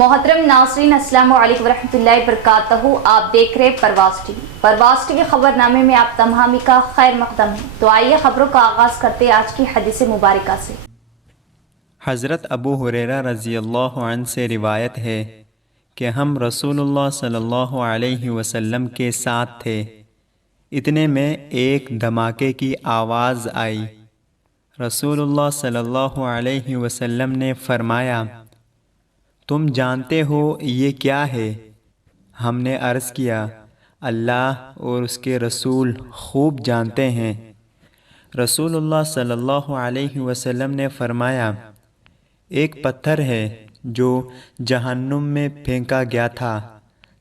मोहतरम नाज़रीन, अस्सलामु अलैकुम वरहमतुल्लाहि वबरकातुहू। आप देख रहे परवाज़ टीवी। परवाज़ टीवी खबरनामे में आप तमामी का खैर मकदम है। तो आइए खबरों का आगाज़ करते हैं आज की हदीस मुबारका से। हज़रत अबू हुरैरा रज़ियल्लाहु अन्हु से रिवायत है कि हम रसूलुल्लाह सल्लल्लाहु अलैहि वसल्लम के साथ थे। इतने में एक धमाके की आवाज़ आई। रसूलुल्लाह सल्लल्लाहु अलैहि वसल्लम ने फरमाया, तुम जानते हो ये क्या है? हमने अर्ज़ किया, अल्लाह और उसके रसूल खूब जानते हैं। रसूलुल्लाह सल्लल्लाहु अलैहि वसल्लम ने फरमाया, एक पत्थर है जो जहन्नुम में फेंका गया था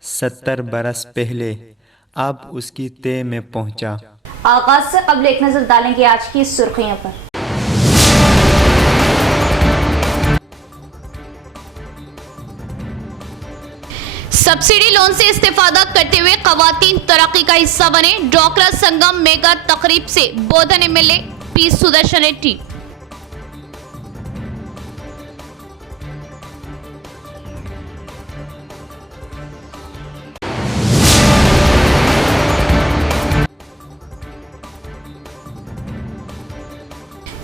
70 बरस पहले, अब उसकी तह में पहुंचा। आगाज से कबल एक नजर डालेंगे आज की सुर्खियों पर। सब्सिडी लोन से इस्तेफादा करते हुए खवातीन तरक्की का हिस्सा बने। डोकरा संगम मेगा तकरीब से बोधन एमएलए पी सुदर्शन रेड्डी।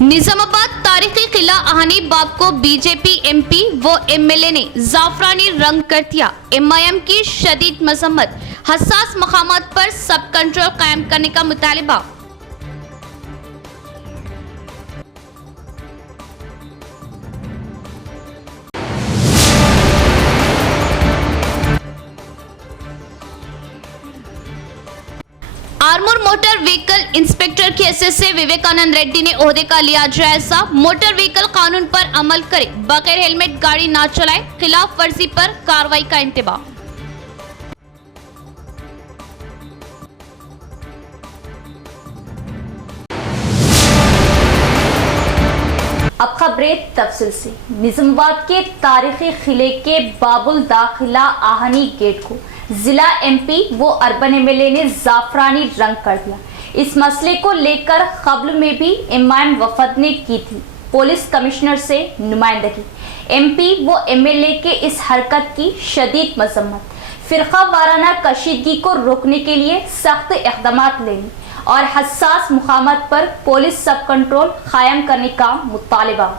निजामाबाद तारीखी किला आहनी बाग को बीजेपी एमपी व एमएलए ने जाफरानी रंग कर दिया। एमआईएम की शदीद मजम्मत, हसास मकामात पर सब कंट्रोल कायम करने का मुतालिबा। आर्मूर मोटर व्हीकल इंस्पेक्टर की हैसियत से विवेकानंद रेड्डी ने ओहदे का लिया जायजा। मोटर व्हीकल कानून पर अमल करे, बगैर हेलमेट गाड़ी ना चलाए, खिलाफ वर्जी पर कार्रवाई का इंतबाह। अब खबरें तफसील से। निजामाबाद के तारीखी किले के बाबुल दाखिला आहनी गेट को जिला एमपी वो अर्बन एमएलए ने जाफरानी रंग कर दिया। इस मसले को लेकर कब्ल में भी एमआईएम वफद ने की थी पुलिस कमिश्नर से नुमाइंदगी। एमपी वो एमएलए के इस हरकत की शदीद मजम्मत, फिरका वाराना कशीदगी को रोकने के लिए सख्त इक़दाम लेने और हसास मुकामात पर पुलिस सब कंट्रोल कायम करने का मुतालिबा।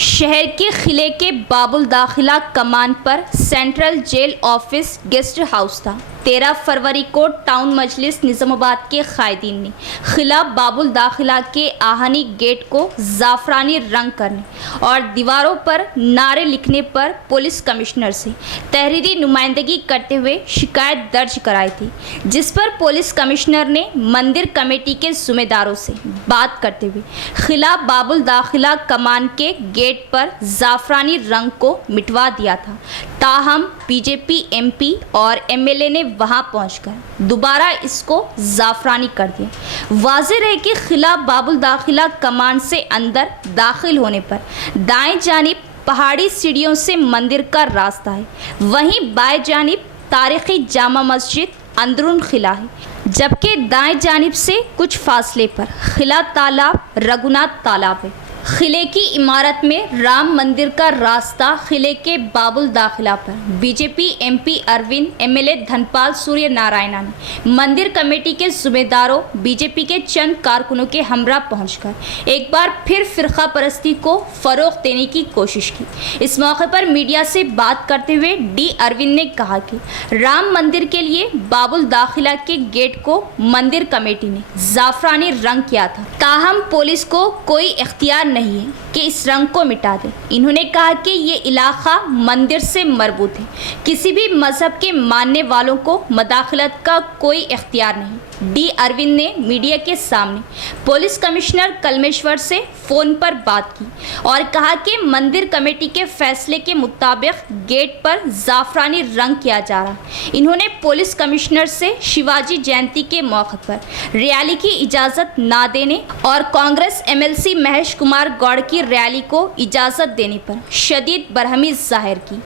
शहर के किले के बाबुल दाखिला कमान पर central jail office guest house था। 13 फरवरी को टाउन मजलिस निजामाबाद के कायदीन ने किला बाबुल दाखिला के आहनी गेट को जाफरानी रंग करने और दीवारों पर नारे लिखने पर पुलिस कमिश्नर से तहरीरी नुमाइंदगी करते हुए शिकायत दर्ज कराई थी, जिस पर पुलिस कमिश्नर ने मंदिर कमेटी के जिम्मेदारों से बात करते हुए किला बाबुल दाखिला कमान के गेट पर जाफरानी रंग को मिटवा दिया था। ताहम बीजेपी एमपी और एमएलए ने वहां पहुंचकर दोबारा इसको जाफरानी कर दिया। वाज़ेह रहे कि किला बाबुल दाखिला कमान से अंदर दाखिल होने पर दाएं जानिब पहाड़ी सीढ़ियों से मंदिर का रास्ता है, वहीं बाएं जानिब तारीखी जामा मस्जिद अंदरून किला है, जबकि दाएं जानिब से कुछ फासले पर किला तालाब रघुनाथ तालाब है। किले की इमारत में राम मंदिर का रास्ता किले के बाबुल दाखिला पर BJP MP Arvind, MLA Dhanpal Surya Narayana ने मंदिर कमेटी के जिम्मेदारों, बीजेपी के चंद कारकुनों के हमरा पहुंचकर एक बार फिर फिरका परस्ती को फरोग देने की कोशिश की। इस मौके पर मीडिया से बात करते हुए डी अरविंद ने कहा कि राम मंदिर के लिए बाबुल दाखिला के गेट को मंदिर कमेटी ने जाफरानी रंग किया था, ताहम पुलिस को कोई इख्तियार नहीं है कि इस रंग को मिटा दे। इन्होंने कहा कि ये इलाका मंदिर से मरबूत है, किसी भी मजहब के मानने वालों को मदाखलत का कोई इख्तियार नहीं। डी अरविंद ने मीडिया के सामने पुलिस कमिश्नर कलमेश्वर से फ़ोन पर बात की और कहा कि मंदिर कमेटी के फैसले के मुताबिक गेट पर जाफरानी रंग किया जा रहा है। इन्होंने पुलिस कमिश्नर से शिवाजी जयंती के मौके पर रैली की इजाज़त ना देने और कांग्रेस एमएलसी महेश कुमार गौड़ की रैली को इजाज़त देने पर शदीद बरहमी जाहिर की।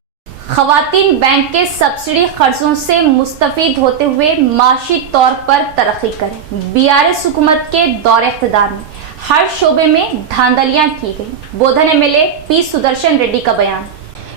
खवातीन बैंक के सब्सिडी कर्जों से मुस्तफीद होते हुए माशी तौर पर तरक्की करें। बीआरएस हुकूमत के दौर इख्तिदार में हर शोबे में धांधलियां की गई। बोधन एमएलए पी सुदर्शन रेड्डी का बयान।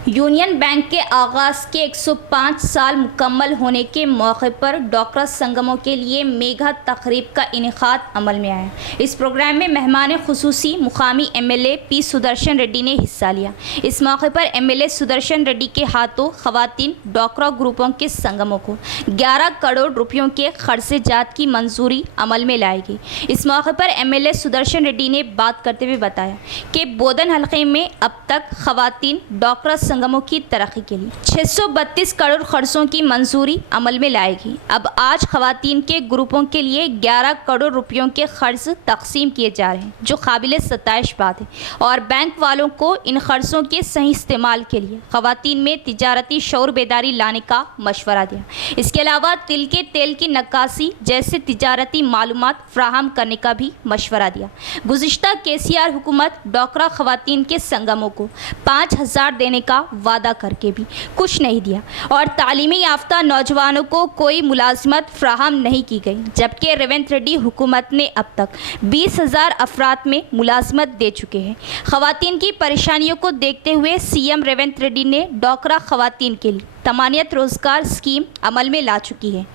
यूनियन बैंक के आगाज़ के 105 साल मुकम्मल होने के मौके पर डॉक्टर संगमों के लिए मेगा तकरीब का इनेकाद अमल में आया। इस प्रोग्राम में मेहमान खुसूसी मुकामी MLA पी सुदर्शन रेड्डी ने हिस्सा लिया। इस मौके पर MLA सुदर्शन रेड्डी के हाथों खवातीन डॉक्टरों ग्रुपों के संगमों को 11 करोड़ रुपयों के खर्चे जात की मंजूरी अमल में लाएगी। इस मौके पर MLA सुदर्शन रेड्डी ने बात करते हुए बताया कि बोधन हल्के में अब तक खवातीन डॉक्टर संगमों की तरक्की के लिए 632 करोड़ खर्चों की मंजूरी अमल में लाएगी। अब आज खवातीन के ग्रुपों के लिए 11 करोड़ रुपयों के खर्च तकसीम किए जा रहे हैं, जो काबिल सताइश बात है, और बैंक वालों को इन खर्चों के सही इस्तेमाल के लिए खवातीन में तिजारती शऊर बेदारी लाने का मशवरा दिया। इसके अलावा तिल के तेल की नक्काशी जैसे तिजारती मालूमात फ्राहम करने का भी मशवरा दिया। गुज़िश्ता KCR हुकूमत डॉक्टर खवातीन के संगमों को 5000 देने का वादा करके भी कुछ नहीं दिया और तालीमी याफ्ता नौजवानों को कोई मुलाजमत फ्राहम नहीं की गई, जबकि रेवंत रेड्डी हुकूमत ने अब तक 20,000 अफराद में मुलाजमत दे चुके हैं। खवातीन की परेशानियों को देखते हुए CM रेवंत रेड्डी ने डॉक्रा खवातीन के लिए तमानियत रोज़गार स्कीम अमल में ला चुकी है,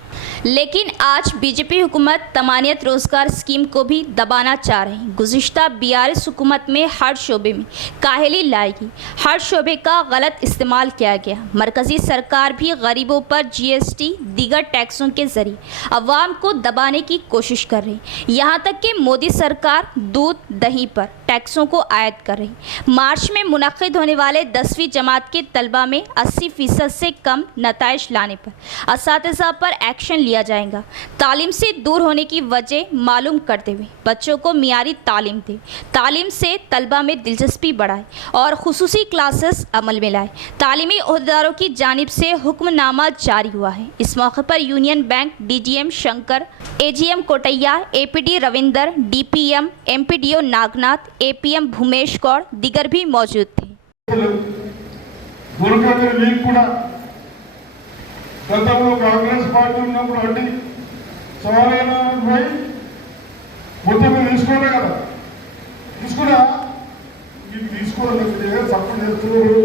लेकिन आज BJP हुकूमत तमानियत रोज़गार स्कीम को भी दबाना चाह रही है। गुज़िश्ता BRS हुकूमत में हर शोबे में काहली लाएगी, हर शोबे का गलत इस्तेमाल किया गया। मरकज़ी सरकार भी गरीबों पर GST दीगर टैक्सों के ज़रिए अवाम को दबाने की कोशिश कर रही, यहाँ तक कि मोदी सरकार दूध दही पर टैक्सों को आयद कर रही। मार्च में मुनक़िद होने वाले 10वीं जमात के तलबा में 80% से कम नताइज लाने पर असातिज़ा पर एक्शन लिया जाएगा। तालीम से दूर होने की वजह मालूम करते हुए बच्चों को मियारी तालीम दे, तालीम से तलबा में दिलचस्पी बढ़ाए और खुसूसी क्लासेस अमल में लाए। तालीमी ओहदेदारों की जानिब से हुक्मनामा जारी हुआ है। इस मौके पर union bank DGM Shankar, AGM Kotaiah, APD Ravinder, DPM, MPDO Nagnath, APM Bhoomesh Goud दिगर भी मौजूद थे। గతంలో కాంగ్రెస్ పార్టీ ఉన్నప్పుడు అడ్డి సవాలైన పోయి మొత్తం తీసుకోలే కదా, తీసుకురా మీకు తీసుకోవాలంటే సపోర్ట్ చేస్తున్నారు.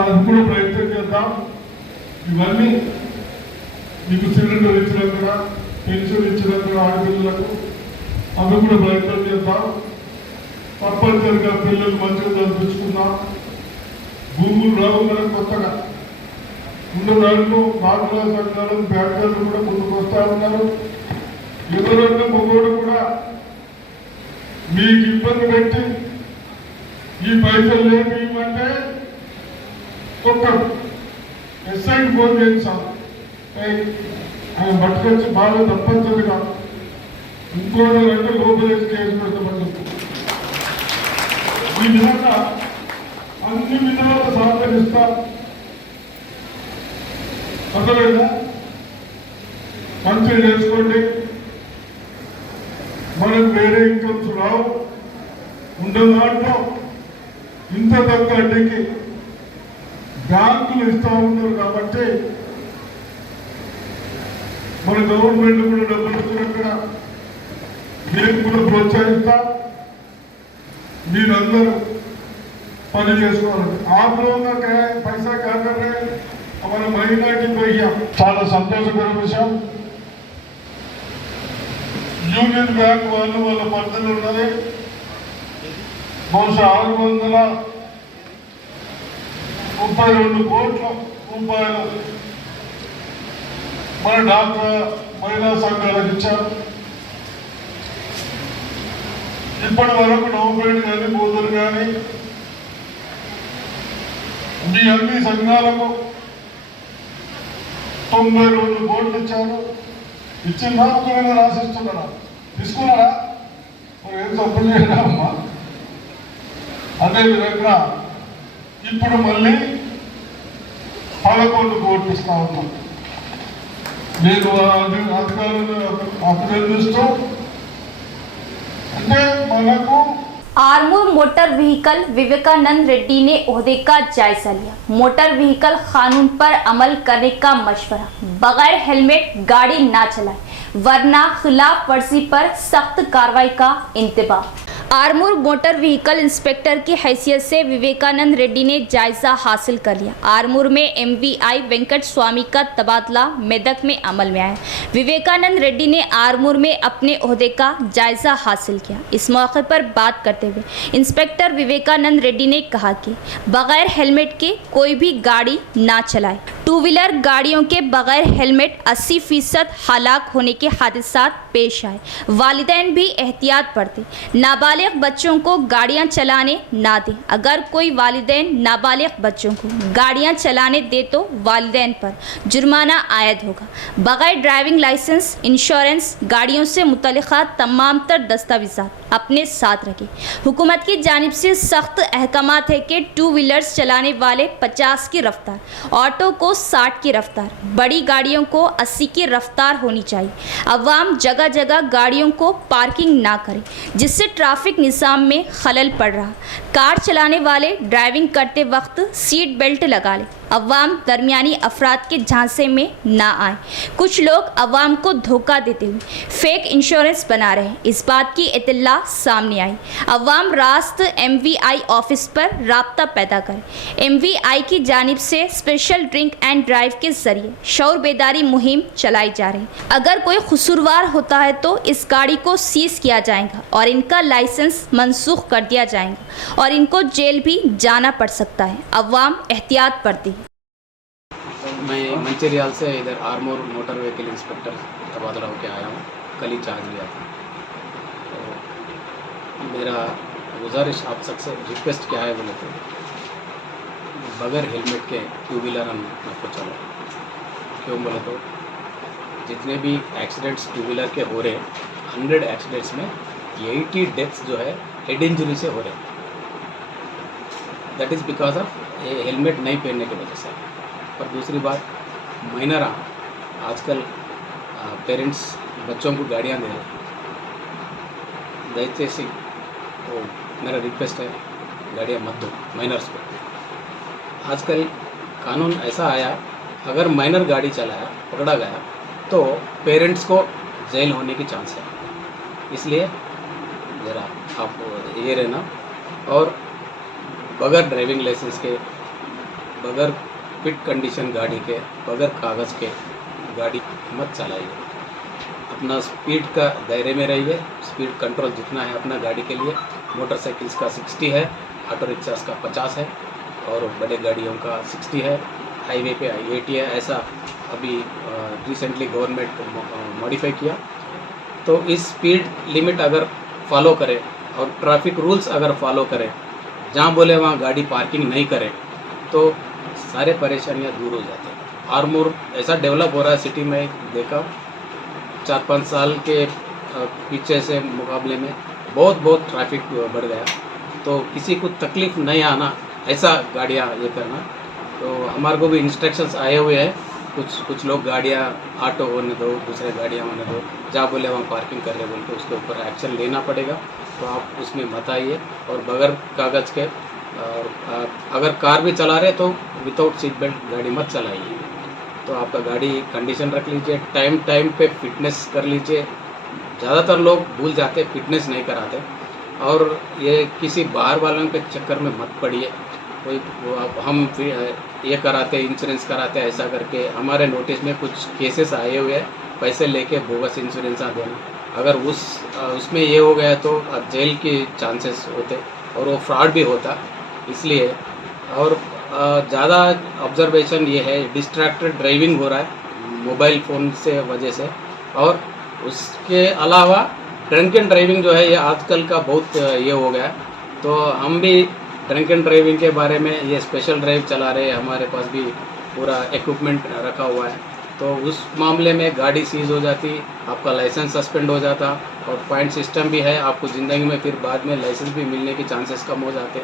అది కూడా ప్రయత్నం చేద్దాం. ఇవన్నీ మీకు సిలిండర్ ఇచ్చినక్కడ, పెన్షన్ ఇచ్చినక్కడ ఆడపిల్లలకు అవి కూడా ప్రయత్నం చేద్దాం. తప్పనిసరిగా పిల్లలు మంచిగా చదివించుకుందాం. భూములు రావు మనకు కొత్తగా ఉన్న దాంట్లో కాకుల సంఘాలు బ్యాంకర్లు కూడా ముందుకు వస్తూ ఉన్నారు. ఎవరన్నా మగోడు కూడా మీకు ఇబ్బంది పెట్టి ఈ పైసలు లేమంటే కొట్టడు. SIకి ఫోన్ చేయించాం, ఆయన పట్టుకొచ్చి బాగా తప్పనిసరిగా ఇంకోటి లోపలేసి కేసు పెడతామని చెప్తాం. ఈ విధంగా అన్ని విధాలుగా సహకరిస్తాం. అర్థమైందా? మంచిగా చేసుకోండి. మనకు వేరే ఇన్కమ్స్ రావు. ఉన్న దాంట్లో ఇంత తక్కువ అడ్డీకి బ్యాంకులు ఇస్తూ ఉన్నారు కాబట్టి మన గవర్నమెంట్ కూడా డబ్బులు ఇస్తున్నక్కడ మీరు కూడా ప్రోత్సహిస్తా. మీరందరూ पढ़ आप लोगों का पैसा क्या कर रहे हैं? हमारे माइनॉरिटी भैया చాలా సంతోషకర విషయం. యూనియన్ బ్యాంక్ వాళ్ళు వాళ్ళ పరిధిలో ఉన్నది బహుశా 632 కోట్ల రూపాయలు మన డాక్టర్ మహిళా సంఘాలకు ఇచ్చారు. ఇప్పటి వరకు నవంబర్ కానీ బోధలు కానీ మీ అన్ని సంఘాలకు 92 కోట్లు ఇచ్చారు. ఇచ్చిన రాకుండా రాసిస్తున్నారా? తీసుకున్నారా? మరి ఏం తప్పు చేయరా అమ్మా? అదేవిధంగా ఇప్పుడు మళ్ళీ 11 కోట్లు ఇస్తా ఉన్నాం. నేను అధికారులను అభినందిస్తూ అంటే మనకు आर्मूर मोटर व्हीकल विवेकानंद रेड्डी ने ओहदे का जायजा लिया। मोटर व्हीकल कानून पर अमल करने का मशवरा, बगैर हेलमेट गाड़ी ना चलाए वरना खिलाफ वर्जी पर सख्त कार्रवाई का इंतबाह। आरमूर मोटर व्हीकल इंस्पेक्टर की हैसियत से विवेकानंद रेड्डी ने जायजा हासिल कर लिया। आरमूर में एमवीआई वेंकट स्वामी का तबादला मेदक में अमल में आया। विवेकानंद रेड्डी ने आरमूर में अपने ओहदे का जायजा हासिल किया। इस मौके पर बात करते हुए इंस्पेक्टर विवेकानंद रेड्डी ने कहा कि बगैर हेलमेट के कोई भी गाड़ी ना चलाए। टू व्हीलर गाड़ियों के बगैर हेलमेट 80% हलाक होने के हादसात पेश आए। वालिदैन भी एहतियात बरतें। नाबालिग बच्चों को गाड़ियां चलाने ना दें। अगर कोई वालिदैन नाबालिग बच्चों को गाड़ियां चलाने दे तो वालिदैन पर जुर्माना आयद होगा। बगैर ड्राइविंग लाइसेंस, इंश्योरेंस, गाड़ियों से मुतल्लिका तमाम तर दस्तावेज़ात अपने साथ रखें। हुकूमत की जानिब से सख्त अहकामात है कि टू व्हीलर्स चलाने वाले 50 की रफ्तार, ऑटो को 60 की रफ्तार, बड़ी गाड़ियों को 80 की रफ्तार होनी चाहिए। अवाम जगह जगह गाड़ियों को पार्किंग ना करें, जिससे ट्रैफिक निज़ाम में खलल पड़ रहा। कार चलाने वाले ड्राइविंग करते वक्त सीट बेल्ट लगा लें। अवाम दरमियानी अफराद के झांसे में ना आए। कुछ लोग अवाम को धोखा देते हुए फेक इंश्योरेंस बना रहे हैं। इस बात की इत्तला सामने आई। अवाम रास्त एमवीआई ऑफिस पर राब्ता पैदा करें। एमवीआई की जानिब से स्पेशल ड्रिंक एंड ड्राइव के जरिए शऊर बेदारी मुहिम चलाई जा रही है। अगर कोई कसूरवार होता है तो इस गाड़ी को सीज किया जाएगा और इनका लाइसेंस मनसूख कर दिया जाएगा और इनको जेल भी जाना पड़ सकता है। अवाम एहतियात बरतें। मैं मंचिरियाल से इधर आरमूर मोटर व्हीकल इंस्पेक्टर तबादला होकर आया हूँ। कल ही चार्ज लिया था। तो मेरा गुजारिश आप सबसे रिक्वेस्ट क्या है बोले तो बगैर हेलमेट के टू व्हीलर हम आपको चलो। क्यों बोले तो जितने भी एक्सीडेंट्स टू व्हीलर के हो रहे हैं 100 एक्सीडेंट्स में 80 डेथ्स जो है हेड इंजरी से हो रहे हैं। That is because of helmet नहीं पहनने की वजह से। और दूसरी बात माइनर आजकल पेरेंट्स बच्चों को गाड़ियाँ दे रहे। दयచేసి तो मेरा रिक्वेस्ट है गाड़ियाँ मत दो माइनर्स को। आजकल कानून ऐसा आया अगर माइनर गाड़ी चलाया पकड़ा गया तो पेरेंट्स को जेल होने की चांस है। इसलिए ज़रा आप ये रहना और बगैर ड्राइविंग लाइसेंस के, बगैर फिट कंडीशन गाड़ी के, बगैर कागज़ के गाड़ी मत चलाइए। अपना स्पीड का दायरे में रहिए। स्पीड कंट्रोल जितना है अपना गाड़ी के लिए। मोटरसाइकिल्स का 60 है, ऑटो रिक्शास का 50 है और बड़े गाड़ियों का 60 है। हाईवे पे 80 है। ऐसा अभी रिसेंटली गवर्नमेंट मॉडिफाई किया। तो इस स्पीड लिमिट अगर फॉलो करें और ट्रैफिक रूल्स अगर फॉलो करें, जहाँ बोले वहाँ गाड़ी पार्किंग नहीं करें तो सारे परेशानियाँ दूर हो जाते हैं। आरमूर ऐसा डेवलप हो रहा है सिटी में, देखा 4-5 साल के पीछे से मुकाबले में बहुत ट्रैफिक बढ़ गया। तो किसी को तकलीफ़ नहीं आना ऐसा गाड़ियाँ ये करना। तो हमारे को भी इंस्ट्रक्शंस आए हुए हैं। कुछ लोग गाड़ियाँ ऑटो होने दो, दूसरे गाड़ियाँ होने दो, जहाँ बोले वहाँ पार्किंग कर रहे बोल के उसके ऊपर एक्शन लेना पड़ेगा। तो आप उसमें मत आइए और बगैर कागज़ के और अगर कार भी चला रहे तो विदाउट सीट बेल्ट गाड़ी मत चलाइए। तो आपका गाड़ी कंडीशन रख लीजिए। टाइम पे फिटनेस कर लीजिए। ज़्यादातर लोग भूल जाते, फिटनेस नहीं कराते और ये किसी बाहर वालों के चक्कर में मत पड़िए। कोई हम ये कराते, इंश्योरेंस कराते, ऐसा करके हमारे नोटिस में कुछ केसेस आए हुए हैं। पैसे लेके बोगस इंश्योरेंस देना, अगर उसमें ये हो गया तो जेल के चांसेस होते और वो फ्रॉड भी होता। इसलिए और ज़्यादा ऑब्जर्वेशन ये है डिस्ट्रैक्टेड ड्राइविंग हो रहा है मोबाइल फ़ोन से वजह से। और उसके अलावा ड्रंक एंड ड्राइविंग जो है ये आजकल का बहुत ये हो गया है। तो हम भी ड्रंक एंड ड्राइविंग के बारे में ये स्पेशल ड्राइव चला रहे हैं। हमारे पास भी पूरा इक्विपमेंट रखा हुआ है। तो उस मामले में गाड़ी सीज हो जाती, आपका लाइसेंस सस्पेंड हो जाता और पॉइंट सिस्टम भी है। आपको ज़िंदगी में फिर बाद में लाइसेंस भी मिलने के चांसेस कम हो जाते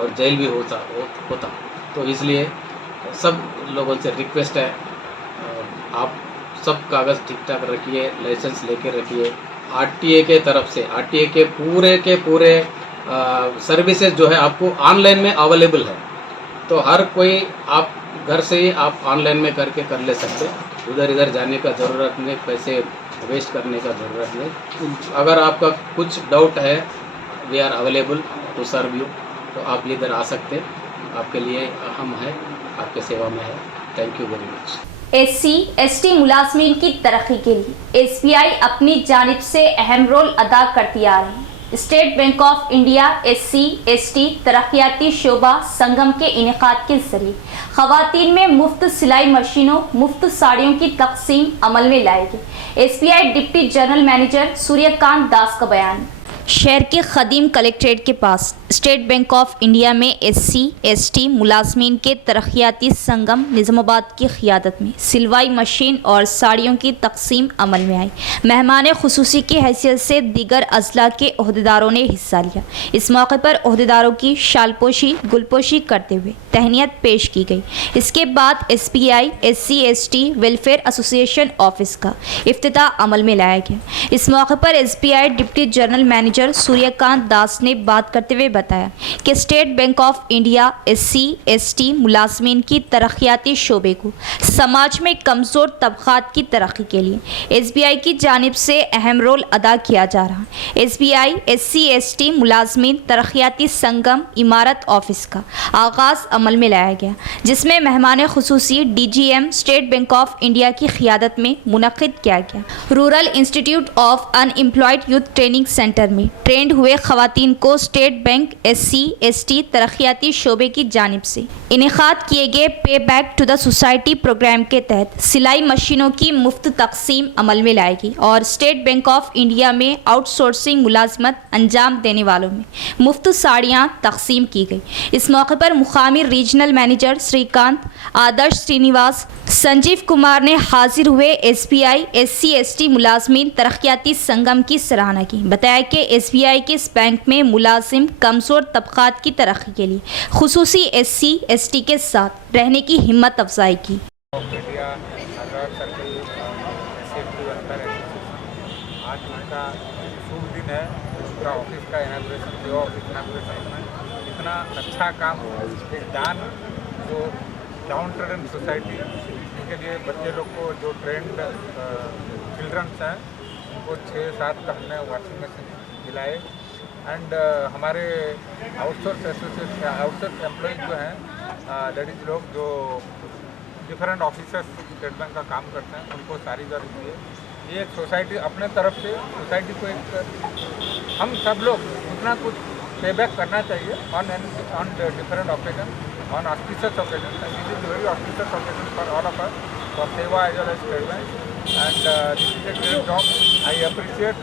और जेल भी होता। तो इसलिए सब लोगों से रिक्वेस्ट है आप सब कागज़ ठीक ठाक रखिए, लाइसेंस लेके रखिए। आरटीए के तरफ से आरटीए के पूरे सर्विसेज जो है आपको ऑनलाइन में अवेलेबल है। तो हर कोई आप घर से ही आप ऑनलाइन में करके कर ले सकते। उधर इधर जाने का ज़रूरत नहीं, पैसे वेस्ट करने का ज़रूरत नहीं। अगर आपका कुछ डाउट है we are available to serve you. तो आप इधर आ सकते हैं, आपके लिए हम हैं, आपके सेवा में है। Thank you very much. SC/ST मुलाजमीन की तरक्की के लिए SBI अपनी जानिब से अहम रोल अदा करती आ रही है। State bank of India SC/ST तरक्याती शोबा संगम के इनेकाद के जरिए खवातीन में मुफ्त सिलाई मशीनों, मुफ्त साड़ियों की तकसीम अमल में लाएगी। SBI deputy general manager Suryakant Das का बयान। शहर के खदीम कलेक्ट्रेट के पास स्टेट बैंक ऑफ इंडिया में SC/ST मुलाजमीन के तरक्याती संगम निज़ामाबाद की क़ियादत में सिलवाई मशीन और साड़ियों की तकसीम अमल में आई। मेहमान खुसूसी की हैसियत से दीगर अजला के ओहदेदारों ने हिस्सा लिया। इस मौके पर ओहदेदारों की शालपोशी गुलपोशी करते हुए तहनीत पेश की गई। इसके बाद SBI SC/ST welfare association office का इफ्तिताह अमल में लाया गया। इस मौके पर SBI deputy general manager Suryakant Das ने बात करते हुए बताया कि state bank of India SC/ST मुलाजमीन की तरक्याती शोबे को समाज में कमज़ोर तबक़ात की तरक्की के लिए SBI की जानिब से अहम रोल अदा किया जा रहा है। SBI SC/ST मुलाजमीन तरक्याती संगम इमारत ऑफिस का आगाज़ अमल में लाया गया, जिसमें मेहमान खुसूसी DGM state bank of India की क़ियादत में मुनक़िद किया गया। Rural institute of unemployed youth training centre में ट्रेंड हुए खवातीन को स्टेट बैंक SC/ST तरक्याती शोबे की जानिब से इनेकाद किए गए pay back to the society programme के तहत सिलाई मशीनों की मुफ्त तकसीम अमल में लाएगी और स्टेट बैंक ऑफ इंडिया में आउटसोर्सिंग मुलाजमत अंजाम देने वालों में मुफ्त साड़ियाँ तकसीम की गई। इस मौके पर मुकामी रीजनल मैनेजर श्रीकांत, आदर्श श्रीनिवास, संजीव कुमार ने हाजिर हुए SBI SC/ST मुलाजमीन तरक्याती संगम की सराहना की। बताया कि SBI के इस बैंक में मुलाजिम कमज़ोर तबक़ात की तरक्की के लिए खुसूसी SC/ST के साथ रहने की हिम्मत अफजाई की। आज उनका शुभ दिन है, उनका ऑफिस का इनाग्रेशन, सेवा ऑफिस इनाग्रेशन में इतना अच्छा काम, एक दान जो डाउन ट्रेंड सोसाइटी, इनके लिए बच्चे लोग को जो ट्रेंड चिल्ड्रंस हैं उनको 6-7 का हमने वॉशिंग मशीन दिलाए। एंड हमारे आउटसोर्स एम्प्लॉइज जो हैं लेडीज लोग जो डिफरेंट ऑफिसर्स स्टेट बैंक का काम करते हैं उनको सारी गाड़ी दिए। ये एक सोसाइटी अपने तरफ से सोसाइटी को एक हम सब लोग उतना कुछ पे बैक करना चाहिए on different occasion, on auspicious occasion. This is very auspicious occasion for all of us, for Seva as well as state bank, and this is a great job. I appreciate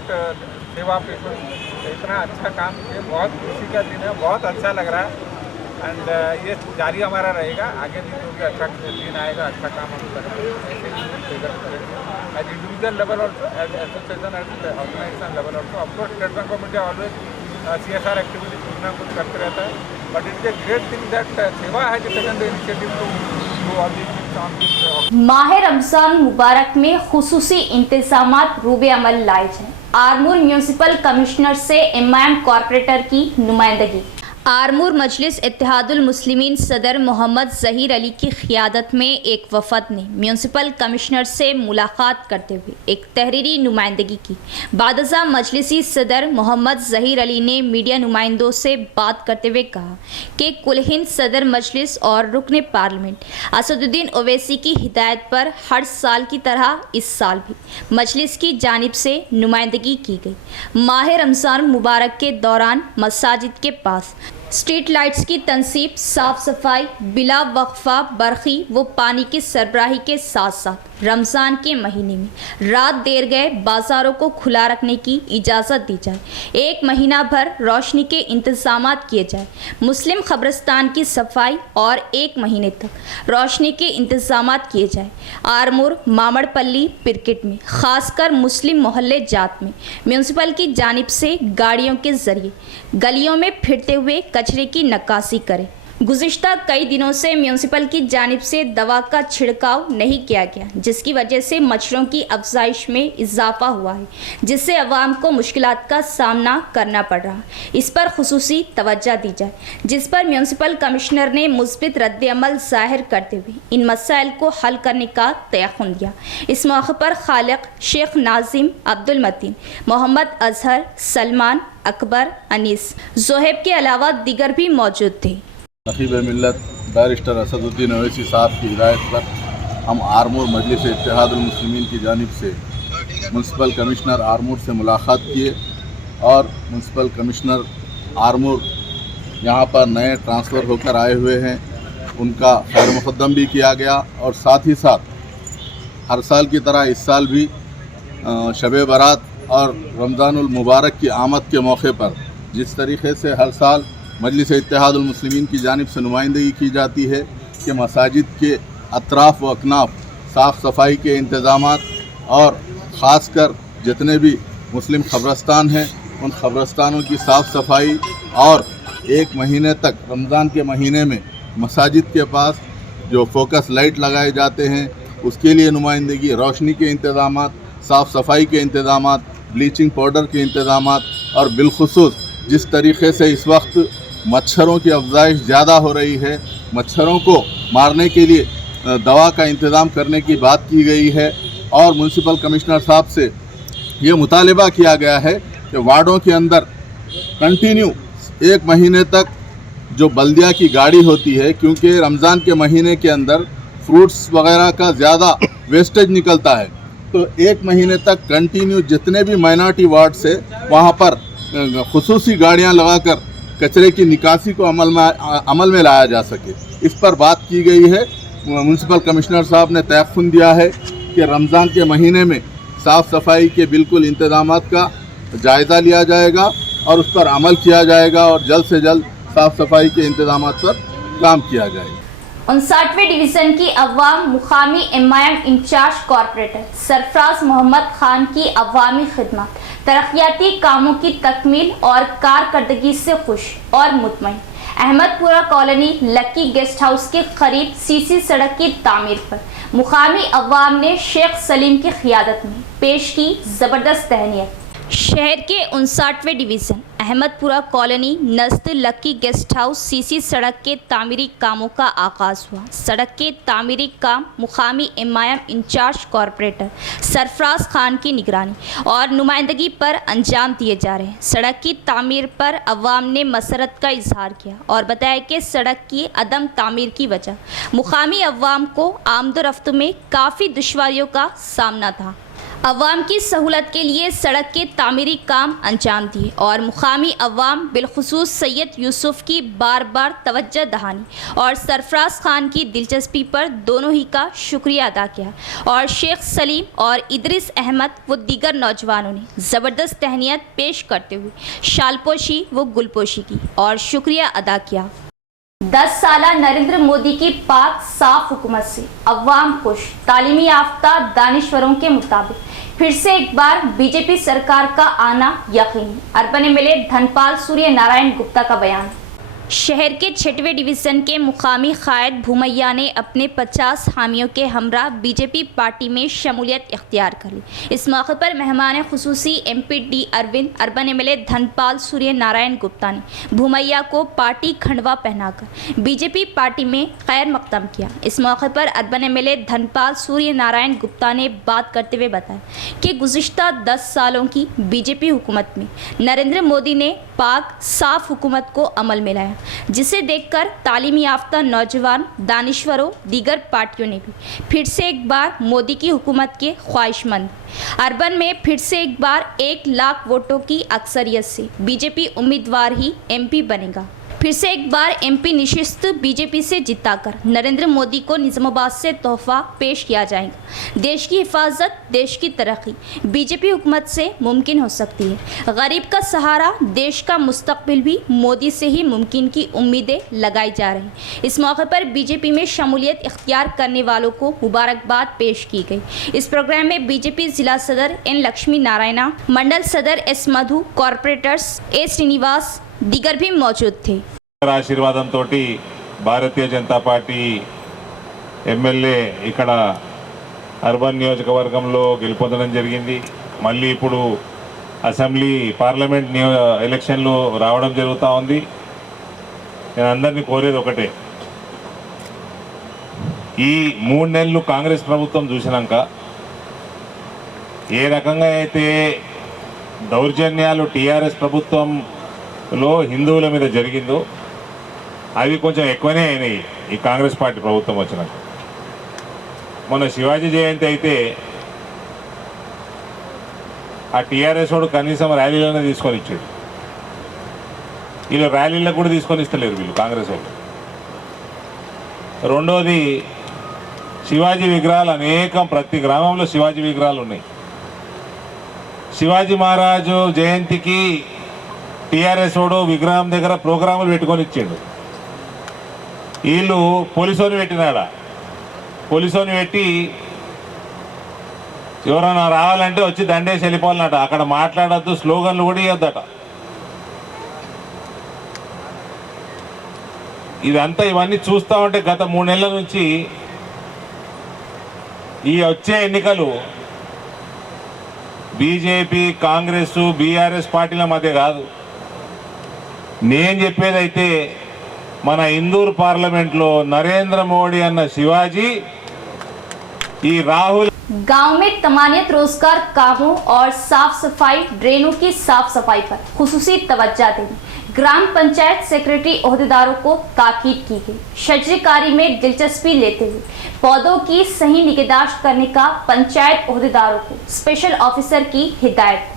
Seva people, इतना अच्छा काम किए, बहुत खुशी का दिन है, बहुत अच्छा लग रहा है। एंड ये जारी हमारा रहेगा, आगे भी जो भी अच्छा दिन आएगा, अच्छा काम हम करेंगे, ऐसे करेंगे as individual level also, as association, as organisation level also. Of course state bank of India always CSR activity कुछ ना कुछ करते रहता है, but it is a great thing that Seva है taken the initiative to do all this things on this. माह रमज़ान मुबारक में खुसूसी इंतजामात रूबे अमल लाए जाएँ। आरमूर म्यूनसिपल कमिश्नर से MIM कॉरपोरेटर की नुमाइंदगी। आरमूर मजलिस इत्तेहादुल मुस्लिमीन सदर मोहम्मद ज़हीर अली की क़ियादत में एक वफ़द ने म्यूनसिपल कमिश्नर से मुलाकात करते हुए एक तहरीरी नुमाइंदगी की। बादज़ा मजलिसी सदर मोहम्मद ज़हीर अली ने मीडिया नुमाइंदों से बात करते हुए कहा कि कुल हिंद सदर मजलिस और रुकन पार्लियामेंट असदुद्दीन ओवैसी की हिदायत पर हर साल की तरह इस साल भी मजलिस की जानिब से नुमाइंदगी की गई। माह रमज़ान मुबारक के दौरान मसाजिद के पास स्ट्रीट लाइट्स की तनसीब, साफ सफाई, बिला वक्फा बरखी व पानी की सरबराही के साथ साथ रमज़ान के महीने में रात देर गए बाज़ारों को खुला रखने की इजाज़त दी जाए। 1 महीना भर रोशनी के इंतज़ामात किए जाए। मुस्लिम ख़बरस्तान की सफाई और 1 महीने तक रोशनी के इंतज़ामात किए जाए। आरमूर मामड़पल्ली पिरकिट में ख़ासकर मुस्लिम मोहल्ले जात में म्यूनसिपल की जानिब से गाड़ियों के ज़रिए गलियों में फिरते हुए कचरे की नक्काशी करें। गुज़िश्ता कई दिनों से म्यूनिसिपल की जानिब से दवा का छिड़काव नहीं किया गया, जिसकी वजह से मच्छरों की अफजाइश में इजाफा हुआ है, जिससे अवाम को मुश्किलात का सामना करना पड़ रहा है। इस पर खुसूसी तवज्जो दी जाए, जिस पर म्यूनिसिपल कमिश्नर ने मुस्बित रद्द-ए-अमल जाहिर करते हुए इन मसाइल को हल करने का तयक़ुन दिया। इस मौके पर खालिक, शेख नाजिम, अब्दुल मतीन, मोहम्मद अजहर, सलमान, अकबर, अनीस, जोहेब के अलावा दीगर भी मौजूद थे। नकीब मिल्लत बैरिस्टर असदुद्दीन अवैसी साहब की हिदायत पर हम आरमूर मजलिस इत्तेहादुल मुस्लिमीन की जानिब से म्यूनसिपल कमिश्नर आरमूर से मुलाकात किए और म्यूनसिपल कमिश्नर आरमूर यहाँ पर नए ट्रांसफ़र होकर आए हुए हैं, उनका खैर मुक़द्दम भी किया गया। और साथ ही साथ हर साल की तरह इस साल भी शब बारात और रमज़ानुल मुबारक की आमद के मौके पर जिस तरीक़े से हर साल मजलिस इत्तेहादुल मुस्लिमीन की जानिब से नुमाइंदगी की जाती है कि मसाजिद के अतराफ़ व अकनाफ साफ़ सफाई के इंतज़ामात और ख़ासकर जितने भी मुस्लिम क़ब्रस्तान हैं उन क़ब्रस्तानों की साफ़ सफाई और एक महीने तक रमज़ान के महीने में मसाजिद के पास जो फोकस लाइट लगाए जाते हैं उसके लिए नुमाइंदगी, रोशनी के इंतज़ामात, साफ़ सफाई के इंतज़ामात, ब्लीचिंग पाउडर के इंतज़ामात और बिलखुसूस जिस तरीक़े से इस वक्त मच्छरों की अफजाइश ज़्यादा हो रही है, मच्छरों को मारने के लिए दवा का इंतज़ाम करने की बात की गई है। और म्यूनसिपल कमिश्नर साहब से ये मुतालिबा किया गया है कि वार्डों के अंदर कंटिन्यू एक महीने तक जो बल्दिया की गाड़ी होती है, क्योंकि रमज़ान के महीने के अंदर फ्रूट्स वगैरह का ज़्यादा वेस्टेज निकलता है, तो एक महीने तक कंटिन्यू जितने भी माइनॉरिटी वार्ड से वहाँ पर खुसूसी गाड़ियाँ लगाकर कचरे की निकासी को अमल में लाया जा सके, इस पर बात की गई है। म्यूनसिपल कमिश्नर साहब ने तयक़ुन दिया है कि रमज़ान के महीने में साफ़ सफाई के बिल्कुल इंतज़ामात का जायज़ा लिया जाएगा और उस पर अमल किया जाएगा और जल्द से जल्द साफ़ सफाई के इंतज़ामात पर काम किया जाएगा। 59वें डिवीज़न की अवाम मुकामी MIM incharge corporator Sarfaraz Mohammad Khan की अवामी खिदमत, तरक्याती कामों की तकमील और कारकर्दगी से खुश और मुतमईन। अहमदपुरा कॉलोनी लक्की गेस्ट हाउस के करीब सीसी सड़क की तामीर पर मुकामी अवाम ने शेख सलीम की क़ियादत में पेश की ज़बरदस्त तहनीत। शहर के 59वें डिवीज़न अहमदपुरा कॉलोनी नज़द लक्की गेस्ट हाउस सीसी सड़क के तामीरी कामों का आगाज़ हुआ। सड़क के तामीरी काम मुकामी MIM incharge corporator Sarfaraz Khan की निगरानी और नुमाइंदगी पर अंजाम दिए जा रहे हैं। सड़क की तामीर पर अवाम ने मसरत का इजहार किया और बताया कि सड़क की अदम तामीर की वजह मुकामी अवाम को आमदोरफ्त में काफ़ी दुश्वारियों का सामना था। अवाम की सहूलत के लिए सड़क के तामीरी काम अंजाम दिए और मुकामी अवाम बिलखुसूस सैयद यूसुफ की बार बार तवज्जो दहानी और सरफराज खान की दिलचस्पी पर दोनों ही का शुक्रिया अदा किया और शेख सलीम और इदरिस अहमद व दीगर नौजवानों ने ज़बरदस्त तहनीत पेश करते हुए शालपोशी व गुलपोशी की और शुक्रिया अदा किया। 10 साला नरेंद्र मोदी की पाक साफ हुकूमत से अवाम खुश, तालीमी याफ्ता दानिश्वरों के मुताबिक फिर से एक बार बीजेपी सरकार का आना यकीनी। अर्बन एमएलए धनपाल सूर्य नारायण गुप्ता का बयान। शहर के 6वें डिवीज़न के मुकामी कायद भूमैया ने अपने 50 हामियों के हमरा बीजेपी पार्टी में शमूलियत इख्तियार कर ली। इस मौके पर मेहमान खुसूसी MP Arvind, urban MLA Dhanpal Surya Narayan Gupta ने भूमैया को पार्टी खंडवा पहनाकर बीजेपी पार्टी में खैर मकदम किया। इस मौके पर अर्बन एमएलए धनपाल सूर्य नारायण गुप्ता ने बात करते हुए बताया कि गुज़िश्ता 10 सालों की बीजेपी हुकूमत में नरेंद्र मोदी ने पाक साफ हुकूमत को अमल में लाया, जिसे देखकर तालीमी याफ्ता नौजवान दानिश्वरों दीगर पार्टियों ने भी फिर से एक बार मोदी की हुकूमत के ख्वाहिशमंद। अर्बन में फिर से एक बार 1 लाख वोटों की अक्सरियत से बीजेपी उम्मीदवार ही एमपी बनेगा। फिर से एक बार एमपी निशिस्त बीजेपी से जिताकर नरेंद्र मोदी को निज़ामाबाद से तोहफा पेश किया जाएगा। देश की हिफाजत, देश की तरक्की बीजेपी हुकूमत से मुमकिन हो सकती है। गरीब का सहारा, देश का मुस्तकबिल भी मोदी से ही मुमकिन की उम्मीदें लगाई जा रही। इस मौके पर बीजेपी में शमूलियत इख्तियार करने वालों को मुबारकबाद पेश की गई। इस प्रोग्राम में बीजेपी जिला सदर एन लक्ष्मी नारायणा, मंडल सदर एस मधु, कॉर्पोरेटर्स ए श्रीनिवास दीगर भी मौजूद थे। ఆశీర్వాదంతో భారతీయ జనతా పార్టీ ఎమ్మెల్యే ఇక్కడ అర్బన్ నియోజకవర్గంలో గెలుపొందడం జరిగింది. మళ్ళీ ఇప్పుడు అసెంబ్లీ పార్లమెంట్ ఎలక్షన్లు రావడం జరుగుతూ ఉంది. నేను అందరినీ కోరేది ఒకటే, ఈ 3 నెలలు కాంగ్రెస్ ప్రభుత్వం చూసినాక ఏ రకంగా అయితే దౌర్జన్యాలు టీఆర్ఎస్ ప్రభుత్వంలో హిందువుల మీద జరిగిందో అవి కొంచెం ఎక్కువనే అయినాయి ఈ కాంగ్రెస్ పార్టీ ప్రభుత్వం వచ్చినాక. మొన్న శివాజీ జయంతి అయితే ఆ టీఆర్ఎస్ వాడు కనీసం ర్యాలీలోనే తీసుకొని ఇచ్చాడు. వీళ్ళు ర్యాలీలకు కూడా తీసుకొని ఇస్తలేరు వీళ్ళు కాంగ్రెస్ వాళ్ళు. రెండోది, శివాజీ విగ్రహాలు అనేకం, ప్రతి గ్రామంలో శివాజీ విగ్రహాలు ఉన్నాయి. శివాజీ మహారాజు జయంతికి టీఆర్ఎస్ వాడు విగ్రహం దగ్గర ప్రోగ్రాములు పెట్టుకొని ఇచ్చాడు. వీళ్ళు పోలీసుని పెట్టినాడా, పోలీసుని పెట్టి ఎవరైనా రావాలంటే వచ్చి దండేసి వెళ్ళిపోవాలన్నట. అక్కడ మాట్లాడద్దు, స్లోగన్లు కూడా ఇవ్వద్దట. ఇదంతా ఇవన్నీ చూస్తూ ఉంటే గత 3 నెలల నుంచి ఈ వచ్చే ఎన్నికలు బీజేపీ, కాంగ్రెస్, బీఆర్ఎస్ పార్టీల మధ్య కాదు. నేను చెప్పేదైతే మన ఇందూరు పార్లమెంట్లో నరేంద్ర మోడీ అన్న శివాజీ, ఈ రాహుల్ गांव में तमानियत रोजगार कामों और साफ सफाई, ड्रेनों की साफ सफाई पर खुसूसी तवज्जो देने ग्राम पंचायत सेक्रेटरी ओहदेदारों को ताकीद की गई। शजरकारी में दिलचस्पी लेते हुए पौधों की सही निगहदाश्त करने का पंचायत ओहदेदारों को स्पेशल ऑफिसर की हिदायत।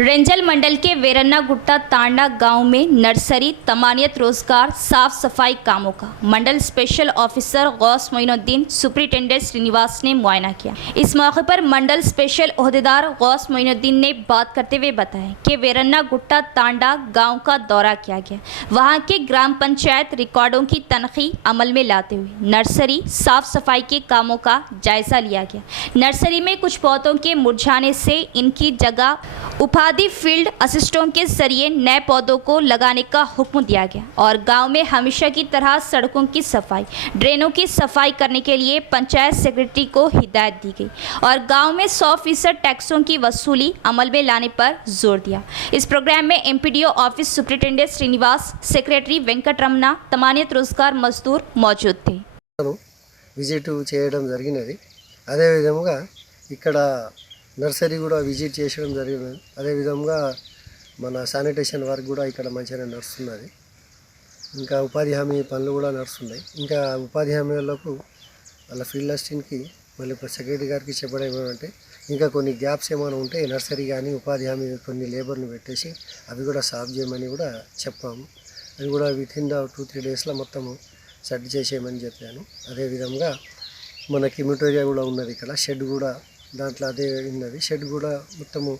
रेंजल मंडल के वेरन्ना गुट्टा तांडा गांव में नर्सरी, तमानियत रोजगार, साफ सफाई कामों का mandal special officer Ghouse Moinuddin, superintendent Srinivas ने मुआयना किया। इस मौके पर मंडल स्पेशल ओहदेदार गौस मोइनुद्दीन ने बात करते हुए बताया कि वेरन्ना गुट्टा तांडा गांव का दौरा किया गया। वहां के ग्राम पंचायत रिकॉर्डों की तनखी अमल में लाते हुए नर्सरी साफ सफाई के कामों का जायजा लिया गया। नर्सरी में कुछ पौधों के मुरझाने से इनकी जगह उपाधि फील्ड असिस्टों के जरिए नए पौधों को लगाने का हुक्म दिया गया और गांव में हमेशा की तरह सड़कों की सफाई, ड्रेनों की सफाई करने के लिए पंचायत सेक्रेटरी को हिदायत दी गई और गांव में 100% टैक्सों की वसूली अमल में लाने पर जोर दिया। इस प्रोग्राम में MPDO office superintendent Srinivas, secretary Venkataramana, तमानियत रोजगार मजदूर मौजूद थे। విజిట్ చేయడం జరిగినది. అదే విధంగా ఇక్కడ నర్సరీ కూడా విజిట్ చేయడం జరిగినది. అదే విధంగా మన శానిటేషన్ వర్క్ కూడా ఇక్కడ మంచిగా నడుస్తున్నది. ఇంకా ఉపాధి హామీ పనులు కూడా నడుస్తున్నాయి. ఇంకా ఉపాధి హామీలకు వాళ్ళ ఫీల్డ్ అసిస్టెంట్కి మళ్ళీ సెక్రటరీ గారికి చెప్పడం ఏమంటే ఇంకా కొన్ని గ్యాప్స్ ఏమైనా ఉంటే నర్సరీ కానీ ఉపాధి హామీ కొన్ని లేబర్ని పెట్టేసి అవి కూడా సాల్వ్ చేయమని కూడా చెప్పాము. అవి కూడా వితిన్ 2-3 డేస్లో మొత్తము సెట్ చేసేయమని చెప్పాను. అదేవిధంగా మనకి మిటోరియా కూడా ఉన్నది. ఇక్కడ షెడ్ కూడా దాంట్లో అదే ఉన్నది. షెడ్ కూడా మొత్తము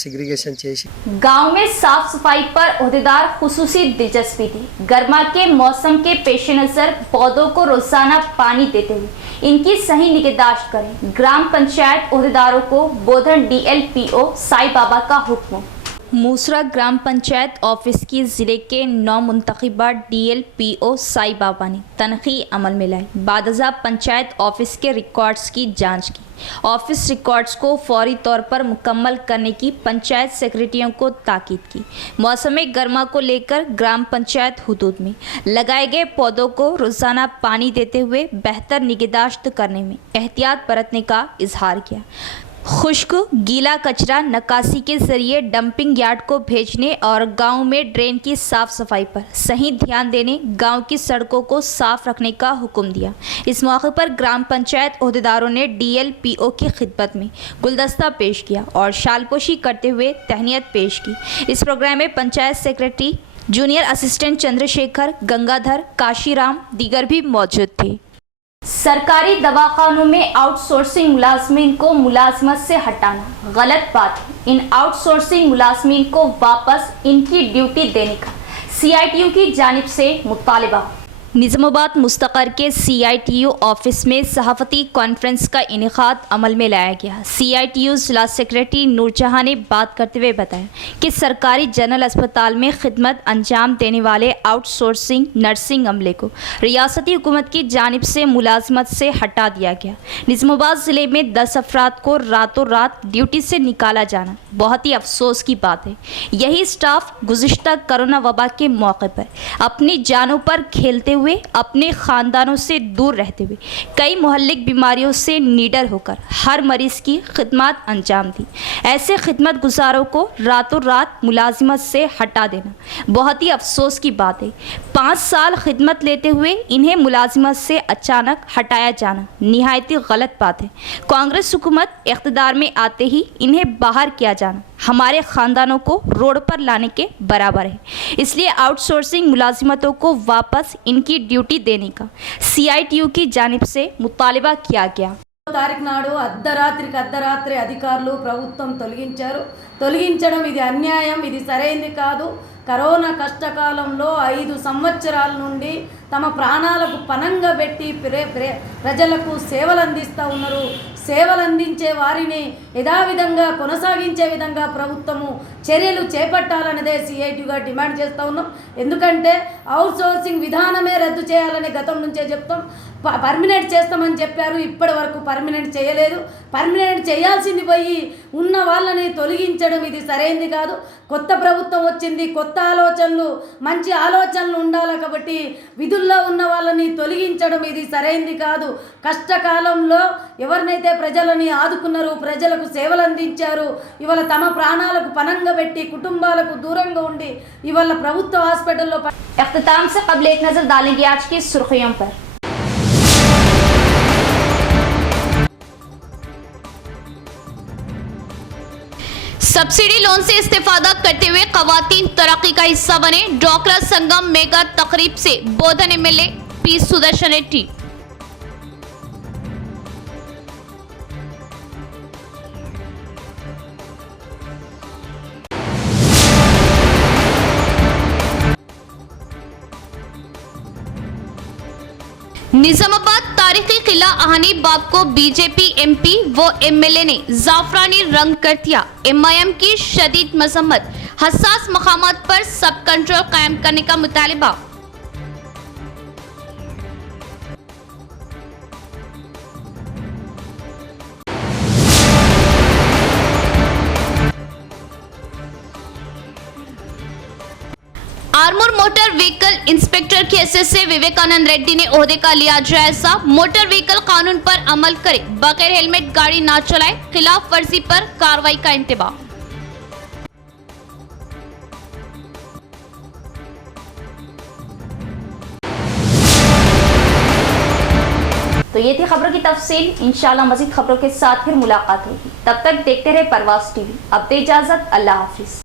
सिग्रीगेशन చేసి गांव में साफ सफाई पर ओहदेदार खुसूसी दिलचस्पी थी। गर्मा के मौसम के पेश नजर पौधों को रोजाना पानी देते हुए इनकी सही निगहदाश्त करें। ग्राम पंचायत ओहदेदारों को बोधन DLPO साई बाबा का हुक्म। मूसरा ग्राम पंचायत ऑफिस की ज़िले के 9 मुंतखबा DLPO साई बाबा ने तनखी अमल में लाई। बादजा पंचायत ऑफिस के रिकॉर्ड्स की जांच की। ऑफिस रिकॉर्ड्स को फौरी तौर पर मुकम्मल करने की पंचायत सेक्रेटरियों को ताकीद की। मौसम गर्मा को लेकर ग्राम पंचायत हुदूद में लगाए गए पौधों को रोज़ाना पानी देते हुए बेहतर निगहदाश्त करने में एहतियात बरतने का इजहार किया। खुश्क गीला कचरा निकासी के जरिए डंपिंग यार्ड को भेजने और गांव में ड्रेन की साफ सफाई पर सही ध्यान देने, गांव की सड़कों को साफ रखने का हुक्म दिया। इस मौके पर ग्राम पंचायत ओहदेदारों ने DLPO की खिदमत में गुलदस्ता पेश किया और शालपोशी करते हुए तहनीत पेश की। इस प्रोग्राम में panchayat secretary, junior assistant Chandrashekhar, Gangadhar, Kashiram दीगर भी मौजूद थे। सरकारी दवाखानों में आउटसोर्सिंग मुलाजमीन को मुलाजमत से हटाना गलत बात है। इन आउटसोर्सिंग मुलाजमीन को वापस इनकी ड्यूटी देने का CITU की जानिब से मुतालबा। निज़ामाबाद मुस्तक़र के CITU ऑफिस में सहाफ़ती कॉन्फ्रेंस का इनेकाद अमल में लाया गया। CITU जिला सेक्रेटरी नूरजहां ने बात करते हुए बताया कि सरकारी जनरल अस्पताल में खिदमत अंजाम देने वाले आउटसोर्सिंग नर्सिंग अमले को रियासती हुकूमत की जानिब से मुलाजमत से हटा दिया गया। निज़ामाबाद ज़िले में 10 अफराद को रातों रात ड्यूटी से निकाला जाना बहुत ही अफसोस की बात है। यही स्टाफ गुज़िश्ता कोरोना वबा के मौके पर अपनी जानों पर खेलते हुए अपने ख़ानदानों से दूर रहते हुए कई मोहल्लिक बीमारियों से निडर होकर हर मरीज़ की खिदमत अंजाम दी। ऐसे खिदमत गुजारों को रातों रात मुलाजिमत से हटा देना बहुत ही अफसोस की बात है। 5 साल खिदमत लेते हुए इन्हें मुलाजिमत से अचानक हटाया जाना निहायत ही गलत बात है। कांग्रेस हुकूमत इख्तिदार में आते ही इन्हें बाहर किया जाना हमारे ख़ानदानों को रोड पर लाने के बराबर है। इसलिए आउटसोर्सिंग मुलाजिमतों को वापस इनकी ड्यूटी देने का CITU की जानिब से मुतालिबा किया गया। తారీఖు నాడు అర్ధరాత్రి అధికారులు ప్రభుత్వం తొలగించడం ఇది అన్యాయం, ఇది సరైనది కాదు। కరోనా కష్టకాలంలో 5 సంవత్సరాల నుండి తమ ప్రాణాలకు పణంగా పెట్టి ప్రజలకు సేవలు అందిస్తూ ఉన్నారు। సేవలు అందించే వారిని యథావిధంగా కొనసాగించే విధంగా ప్రభుత్వము చర్యలు చేపట్టాలనేదే CITUగా డిమాండ్ చేస్తూ ఉన్నాం। ఎందుకంటే అవుట్సోర్సింగ్ విధానమే రద్దు చేయాలని గతం నుంచే చెప్తాం। పర్మనెంట్ చేస్తామని చెప్పారు, ఇప్పటి వరకు పర్మనెంట్ చేయలేదు। పర్మనెంట్ చేయాల్సింది పోయి ఉన్న వాళ్ళని తొలగించడం ఇది సరైనది కాదు। కొత్త ప్రభుత్వం వచ్చింది, కొత్త ఆలోచనలు మంచి ఆలోచనలు ఉండాలి కాబట్టి విధుల్లో ఉన్న వాళ్ళని తొలగించడం ఇది సరైనది కాదు। కష్టకాలంలో ఎవరినైతే ప్రజలని ఆదుకున్నారు, ప్రజలకు సేవలు అందించారు, ఇవాళ తమ ప్రాణాలకు పణంగా పెట్టి కుటుంబాలకు దూరంగా ఉండి ఇవాళ ప్రభుత్వ హాస్పిటల్లో इख्तिताम से क़ब्ल एक नज़र डालेंगे आज की सुर्खियों पर। सब्सिडी लोन से इस्तेफादा करते हुए ख़वातीन तरक्की का हिस्सा बने। डोकरा संगम मेगा तकरीब से बोधन MLA P सुदर्शन रेड्डी। निजामाबाद तारीखी किला आहनी बाग को बीजेपी MP व MLA ने जाफरानी रंग कर दिया। MIM की शदीद मजम्मत, हसास मकामात पर सब कंट्रोल कायम करने का मुतालिबा। आर्मूर मोटर व्हीकल इंस्पेक्टर के हैसियत से विवेकानंद रेड्डी ने ओहदे का लिया जायजा। मोटर व्हीकल कानून पर अमल करे, बगैर हेलमेट गाड़ी ना चलाए, खिलाफ वर्जी पर कार्रवाई का इंतबाह। तो ये थी खबरों की तफसील। इंशाल्लाह मजीद खबरों के साथ फिर मुलाकात होगी। तब तक देखते रहे परवाज़ TV। अब दे इजाजत, अल्लाह हाफिज।